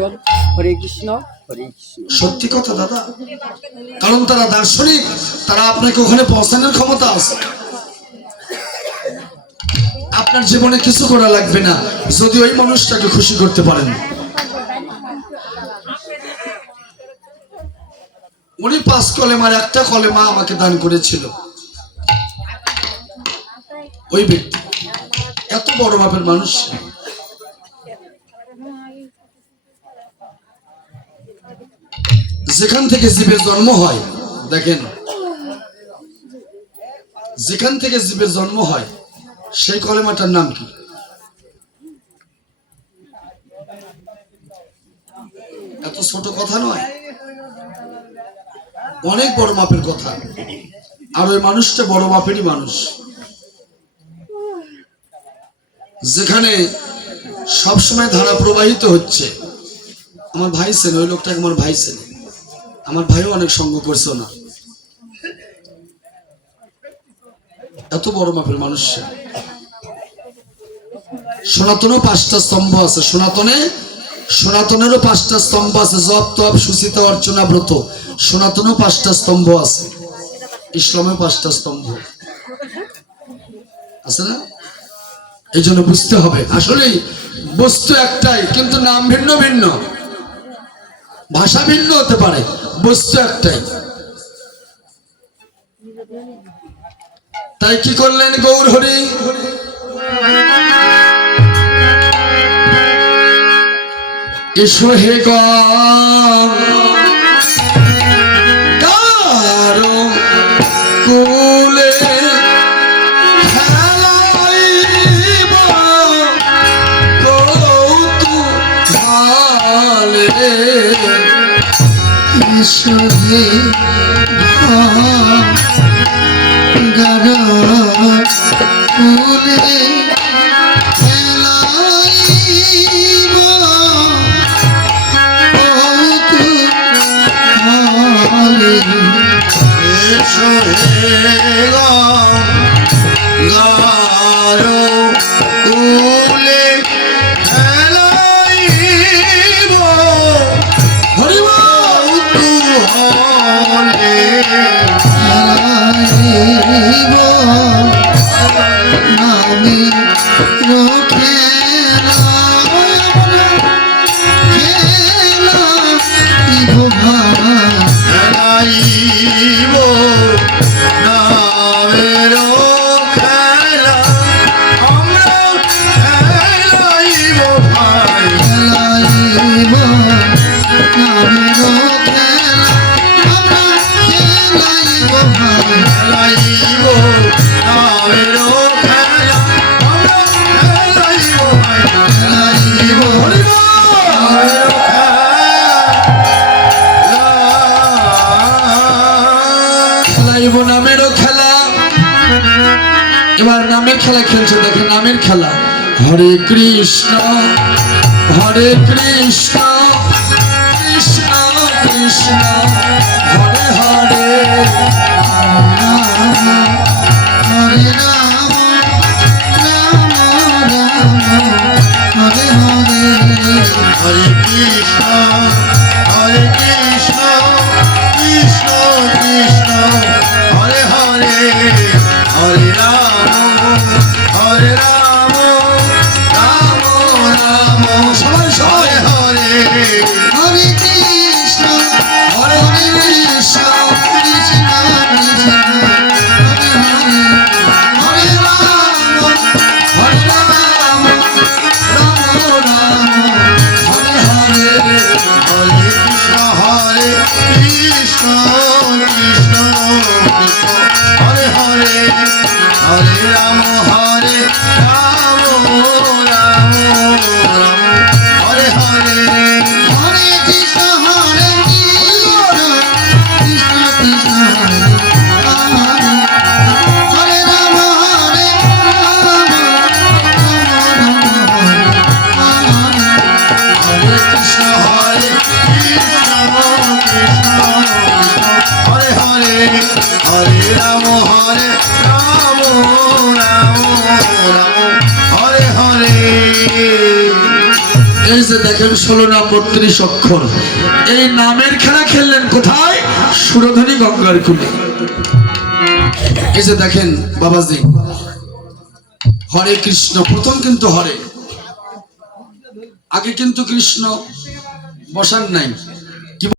বল হরে কৃষ্ণ হরে কৃষ্ণ। সত্যি কথা দাদা, কারণ তারা দার্শনিক, তারা আপনাকে ওখানে পৌঁছানোর ক্ষমতা আছে। আপনার জীবনে কিছু করা লাগবে না যদি ওই মানুষটাকে খুশি করতে পারেন। উনি 5 কলেমার একটা কলেমা আমাকে দান করেছিল। ওই ব্যক্তি এত বড় মাপের মানুষ, যেখান থেকে জীবের জন্ম হয়, দেখেন যেখান থেকে জীবের জন্ম হয় সেই কলেমাটার নাম কি? এত ছোট কথা নয়, অনেক বড় মাপের কথা। আর ওই মানুষটা বড় মাপেরই মানুষ, যেখানে সবসময় ধারা প্রবাহিত হচ্ছে। আমার ভাই ছেলে, ওই লোকটাকে আমার ভাই ছেলে, আমার ভাইও অনেক সঙ্গ করছে না, এত বড় মাপের মানুষ। সনাতনও 5টা স্তম্ভ আছে, সনাতনেরও 5টা স্তম্ভ আছে, জপ তপ সুচিতা অর্চনা ব্রত। সনাতনও 5টা স্তম্ভ আছে, ইসলামেও 5টা স্তম্ভ আছে না? এই জন্য বুঝতে হবে, আসলে বস্তু একটাই কিন্তু নাম ভিন্ন ভিন্ন, ভাষা ভিন্ন হতে পারে, বস্তু একটাই। তাই কি করলেন গৌর হরি? এসো হে কারো কুলে খেলাইব কৌতূহলে। এসো হে কারো কুলে খেলাইব কৌতূহলে। এসো হে কারো কুলে খেলাইব কৌতূহলে। খেলাইব নামে খেলা খেলাইব খেলাইব নামের খেলা আমরা খেলাইব ভাই। খেলাইব নামের খেলা আমরা খেলাইব ভাই। খেলাইব নামের খেলা আমরা খেলাইব ভাই। খেলাইব খেলাইব নামেরও খেলা। এবার নামের খেলা খেলছে, দেখেন নামের খেলা। হরে কৃষ্ণ হরে কৃষ্ণ কৃষ্ণ কৃষ্ণ হরে হরে। হরে রাম রাম রাম হরে হরে। হরে কৃষ্ণ কৃষ্ণ কৃষ্ণ হরে হরে। হরে রাম রাম রাম সবাই সবাই হরে হরে কৃষ্ণ কৃষ্ণ কৃষ্ণ কৃষ্ণ হরে হরে। হরে রাম রাম রাম হরে হরে। হরে কৃষ্ণ কৃষ্ণ কৃষ্ণ হরে হরে। হরে রাম রাম রাম হরে হরে। হরে কৃষ্ণ কৃষ্ণ কৃষ্ণ হরে হরে। হরে রাম রাম হরে কৃষ্ণ কৃষ্ণ কৃষ্ণ হরে হরে। হরে রাম রাম রাম হরে হরে। এই যে দেখেন 16 নাম 32 অক্ষর, এই নামের খেলা খেললেন কোথায়? সুরধনী গঙ্গার কূলে। এই যে দেখেন বাবাজি, হরে কৃষ্ণ, প্রথম কিন্তু হরে, আগে কিন্তু কৃষ্ণ বসান নাই।